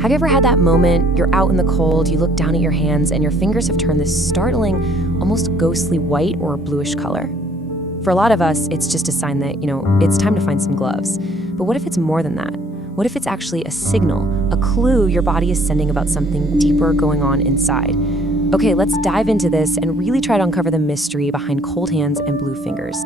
Have you ever had that moment, you're out in the cold, you look down at your hands, and your fingers have turned this startling, almost ghostly white or bluish color? For a lot of us, it's just a sign that, it's time to find some gloves. But what if it's more than that? What if it's actually a signal, a clue your body is sending about something deeper going on inside? Okay, let's dive into this and really try to uncover the mystery behind cold hands and blue fingers.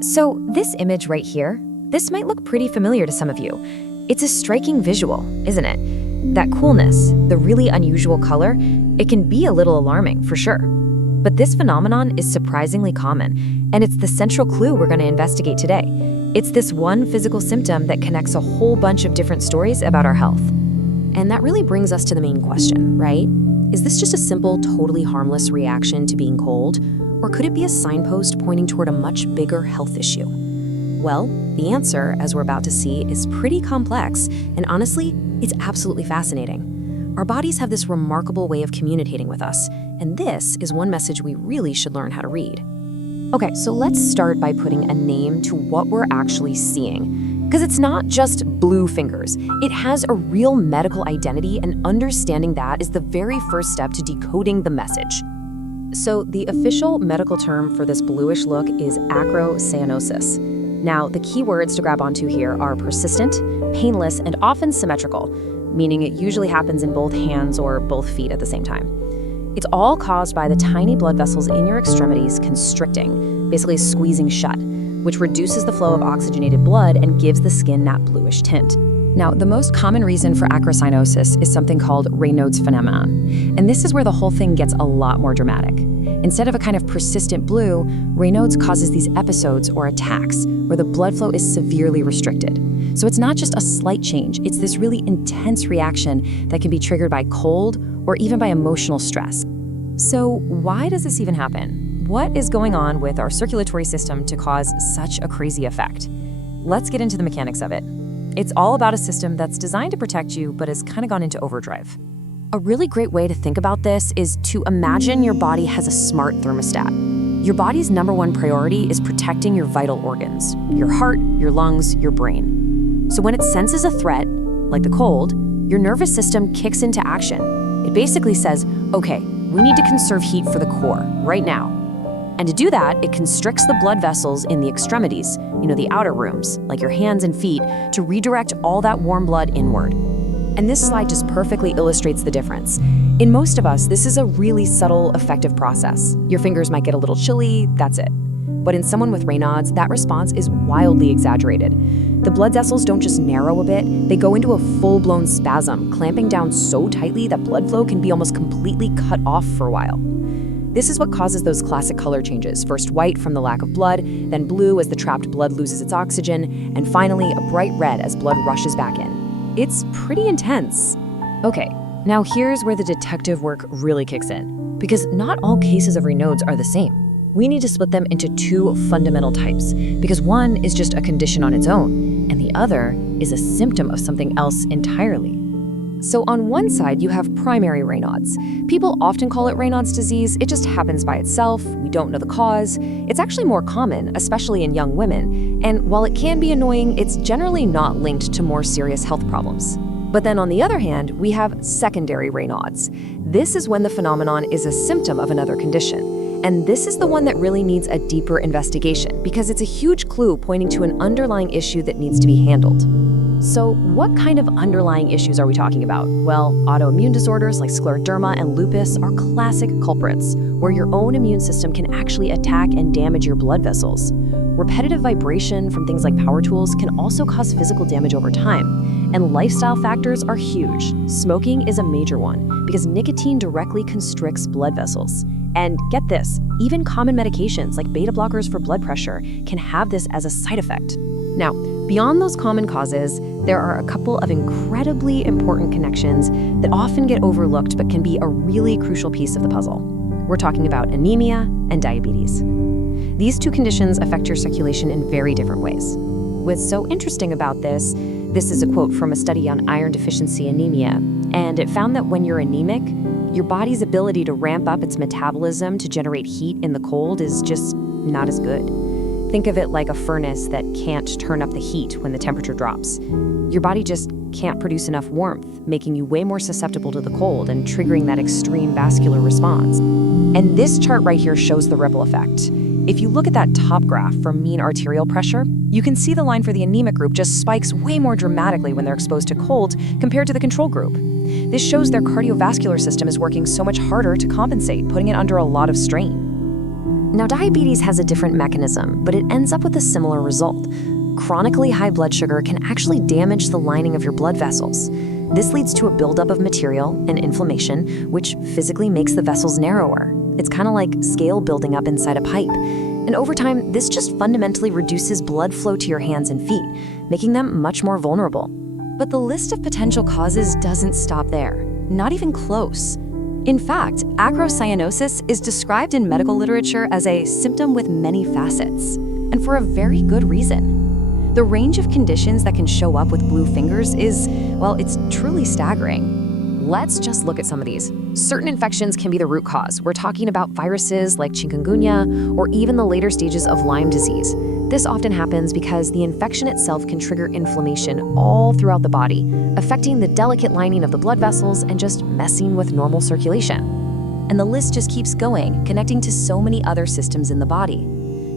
So this image right here, this might look pretty familiar to some of you. It's a striking visual, isn't it? That coolness, the really unusual color, it can be a little alarming for sure. But this phenomenon is surprisingly common, and it's the central clue we're going to investigate today. It's this one physical symptom that connects a whole bunch of different stories about our health. And that really brings us to the main question, right? Is this just a simple, totally harmless reaction to being cold? Or could it be a signpost pointing toward a much bigger health issue? Well, the answer, as we're about to see, is pretty complex, and honestly, it's absolutely fascinating. Our bodies have this remarkable way of communicating with us, and this is one message we really should learn how to read. Okay, so let's start by putting a name to what we're actually seeing. Because it's not just blue fingers. It has a real medical identity, and understanding that is the very first step to decoding the message. So the official medical term for this bluish look is acrocyanosis. Now, the key words to grab onto here are persistent, painless, and often symmetrical, meaning it usually happens in both hands or both feet at the same time. It's all caused by the tiny blood vessels in your extremities constricting, basically squeezing shut, which reduces the flow of oxygenated blood and gives the skin that bluish tint. Now, the most common reason for acrocyanosis is something called Raynaud's phenomenon, and this is where the whole thing gets a lot more dramatic. Instead of a kind of persistent blue, Raynaud's causes these episodes or attacks where the blood flow is severely restricted. So it's not just a slight change, it's this really intense reaction that can be triggered by cold or even by emotional stress. So why does this even happen? What is going on with our circulatory system to cause such a crazy effect? Let's get into the mechanics of it. It's all about a system that's designed to protect you but has kind of gone into overdrive. A really great way to think about this is to imagine your body has a smart thermostat. Your body's number one priority is protecting your vital organs, your heart, your lungs, your brain. So when it senses a threat, like the cold, your nervous system kicks into action. It basically says, okay, we need to conserve heat for the core, right now. And to do that, it constricts the blood vessels in the extremities, the outer rooms, like your hands and feet, to redirect all that warm blood inward. And this slide just perfectly illustrates the difference. In most of us, this is a really subtle, effective process. Your fingers might get a little chilly, that's it. But in someone with Raynaud's, that response is wildly exaggerated. The blood vessels don't just narrow a bit, they go into a full-blown spasm, clamping down so tightly that blood flow can be almost completely cut off for a while. This is what causes those classic color changes, first white from the lack of blood, then blue as the trapped blood loses its oxygen, and finally a bright red as blood rushes back in. It's pretty intense. Okay, now here's where the detective work really kicks in, because not all cases of Raynaud's are the same. We need to split them into two fundamental types, because one is just a condition on its own, and the other is a symptom of something else entirely. So on one side, you have primary Raynaud's. People often call it Raynaud's disease. It just happens by itself. We don't know the cause. It's actually more common, especially in young women. And while it can be annoying, it's generally not linked to more serious health problems. But then on the other hand, we have secondary Raynaud's. This is when the phenomenon is a symptom of another condition. And this is the one that really needs a deeper investigation because it's a huge clue pointing to an underlying issue that needs to be handled. So what kind of underlying issues are we talking about? Well, autoimmune disorders like scleroderma and lupus are classic culprits, where your own immune system can actually attack and damage your blood vessels. Repetitive vibration from things like power tools can also cause physical damage over time. And lifestyle factors are huge. Smoking is a major one, because nicotine directly constricts blood vessels. And get this, even common medications like beta blockers for blood pressure can have this as a side effect. Now, beyond those common causes, there are a couple of incredibly important connections that often get overlooked but can be a really crucial piece of the puzzle. We're talking about anemia and diabetes. These two conditions affect your circulation in very different ways. What's so interesting about this is a quote from a study on iron deficiency anemia, and it found that when you're anemic, your body's ability to ramp up its metabolism to generate heat in the cold is just not as good. Think of it like a furnace that can't turn up the heat when the temperature drops. Your body just can't produce enough warmth, making you way more susceptible to the cold and triggering that extreme vascular response. And this chart right here shows the ripple effect. If you look at that top graph for mean arterial pressure, you can see the line for the anemic group just spikes way more dramatically when they're exposed to cold compared to the control group. This shows their cardiovascular system is working so much harder to compensate, putting it under a lot of strain. Now, diabetes has a different mechanism, but it ends up with a similar result. Chronically high blood sugar can actually damage the lining of your blood vessels. This leads to a buildup of material and inflammation, which physically makes the vessels narrower. It's kind of like scale building up inside a pipe. And over time, this just fundamentally reduces blood flow to your hands and feet, making them much more vulnerable. But the list of potential causes doesn't stop there, not even close. In fact, acrocyanosis is described in medical literature as a symptom with many facets, and for a very good reason. The range of conditions that can show up with blue fingers is, well, it's truly staggering. Let's just look at some of these. Certain infections can be the root cause. We're talking about viruses like chikungunya or even the later stages of Lyme disease. This often happens because the infection itself can trigger inflammation all throughout the body, affecting the delicate lining of the blood vessels and just messing with normal circulation. And the list just keeps going, connecting to so many other systems in the body.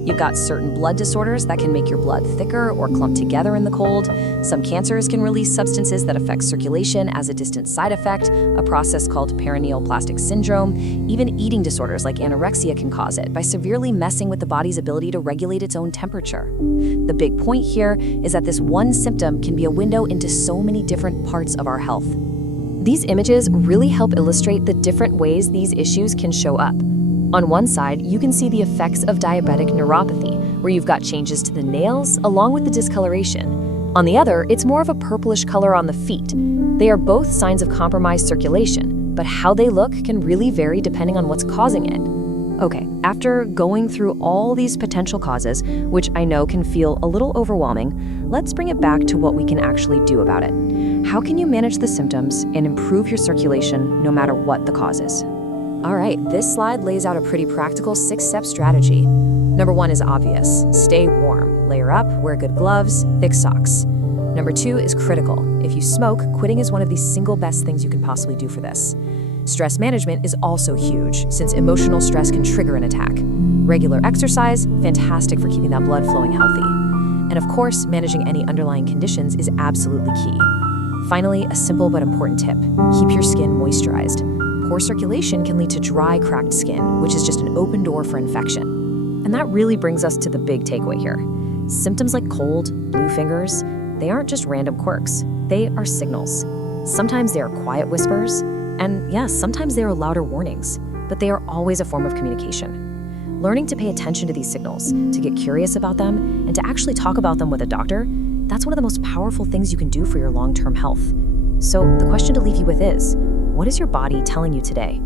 You've got certain blood disorders that can make your blood thicker or clump together in the cold. Some cancers can release substances that affect circulation as a distant side effect, a process called perineoplastic syndrome. Even eating disorders like anorexia can cause it by severely messing with the body's ability to regulate its own temperature. The big point here is that this one symptom can be a window into so many different parts of our health. These images really help illustrate the different ways these issues can show up. On one side, you can see the effects of diabetic neuropathy, where you've got changes to the nails along with the discoloration. On the other, it's more of a purplish color on the feet. They are both signs of compromised circulation, but how they look can really vary depending on what's causing it. Okay, after going through all these potential causes, which I know can feel a little overwhelming, let's bring it back to what we can actually do about it. How can you manage the symptoms and improve your circulation no matter what the cause is? All right, this slide lays out a pretty practical 6-step strategy. Number 1 is obvious. Stay warm. Layer up, wear good gloves, thick socks. Number 2 is critical. If you smoke, quitting is one of the single best things you can possibly do for this. Stress management is also huge, since emotional stress can trigger an attack. Regular exercise, fantastic for keeping that blood flowing healthy. And of course, managing any underlying conditions is absolutely key. Finally, a simple but important tip. Keep your skin moisturized. Poor circulation can lead to dry, cracked skin, which is just an open door for infection. And that really brings us to the big takeaway here. Symptoms like cold, blue fingers, they aren't just random quirks. They are signals. Sometimes they are quiet whispers, and yes, sometimes they are louder warnings, but they are always a form of communication. Learning to pay attention to these signals, to get curious about them, and to actually talk about them with a doctor, that's one of the most powerful things you can do for your long-term health. So the question to leave you with is, what is your body telling you today?